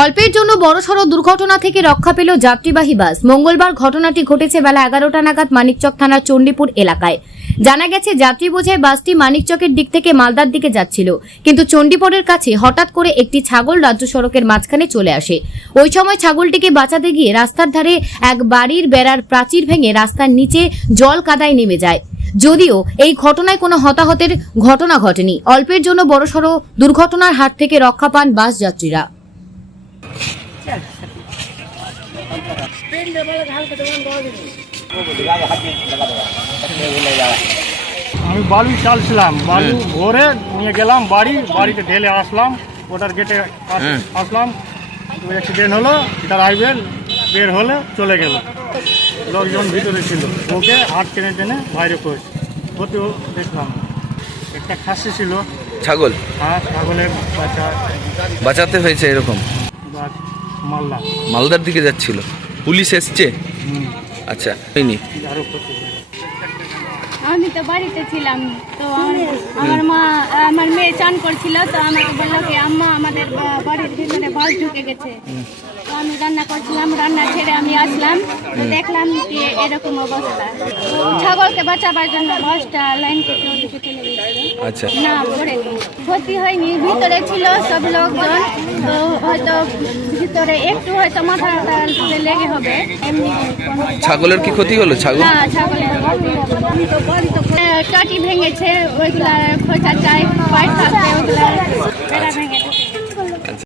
অল্পের জন্য বড়সড় দুর্ঘটনা থেকে রক্ষা পেল যাত্রীবাহী বাস। মঙ্গলবার ঘটনাটি ঘটেছে বেলা এগারোটা নাগাদ মানিকচক থানার চণ্ডীপুর এলাকায়। জানা গেছে, যাত্রী বোঝাই বাসটি মানিকচকের দিক থেকে মালদার দিকে যাচ্ছিল, কিন্তু চণ্ডীপুরের কাছে হঠাৎ করে একটি ছাগল রাজ্য সড়কের মাঝখানে চলে আসে। ওই সময় ছাগলটিকে বাঁচাতে গিয়ে রাস্তার ধারে এক বাড়ির বেড়ার প্রাচীর ভেঙে রাস্তার নিচে জল কাদায় নেমে যায়। যদিও এই ঘটনায় কোনো হতাহতের ঘটনা ঘটেনি। অল্পের জন্য বড়সড় দুর্ঘটনার হাত থেকে রক্ষা পান বাস যাত্রীরা। আমি বালু চালছিলাম বালু ভরে নিয়ে গেলাম বাড়ি বাড়িতে ঢেলে আসলাম ওটার গেটে আসলাম। অ্যাক্সিডেন্ট হলো ড্রাইভার বের হলে চলে গেল। লোকজন ভিতরে ছিল ওকে হাত টেনে টেনে বাইরে করেছে। ওতেও দেখলাম। একটা খাসি ছিল। ছাগল? আর ছাগলের বাচ্চা। বাঁচাতে হয়েছে এরকম? বা মাল্লা মালদার দিকে যাচ্ছিল। পুলিশ এসছে? আচ্ছা হয়নি। আমি তো বাড়িতে ছিলাম তো আমার আমার মা আমার মেয়ে চান করছিল তো আমাকে বলল কি আম্মা আমাদের বাড়ির ভিতরে বাস ঢুকে গেছে। তো আমি রান্না করছিলাম রান্না ছেড়ে আমি আসলাম তো দেখলাম কি এরকম অবস্থা। বাঁচাবার জন্য বাসটা লাইন থেকে ওদিকে চলে গেছিল আচ্ছা। না পড়ে ক্ষতি হয়নি ভিতরে ছিল সব লোকজন। তো হয়তো ভিতরে একটু হয়তো মাথাটা লেগে হবে। এমনি ছাগলের কি ক্ষতি হলো? ছাগল? না ছাগলের টাটি ভেঙেছে ওইগুলা খোঁচা চাই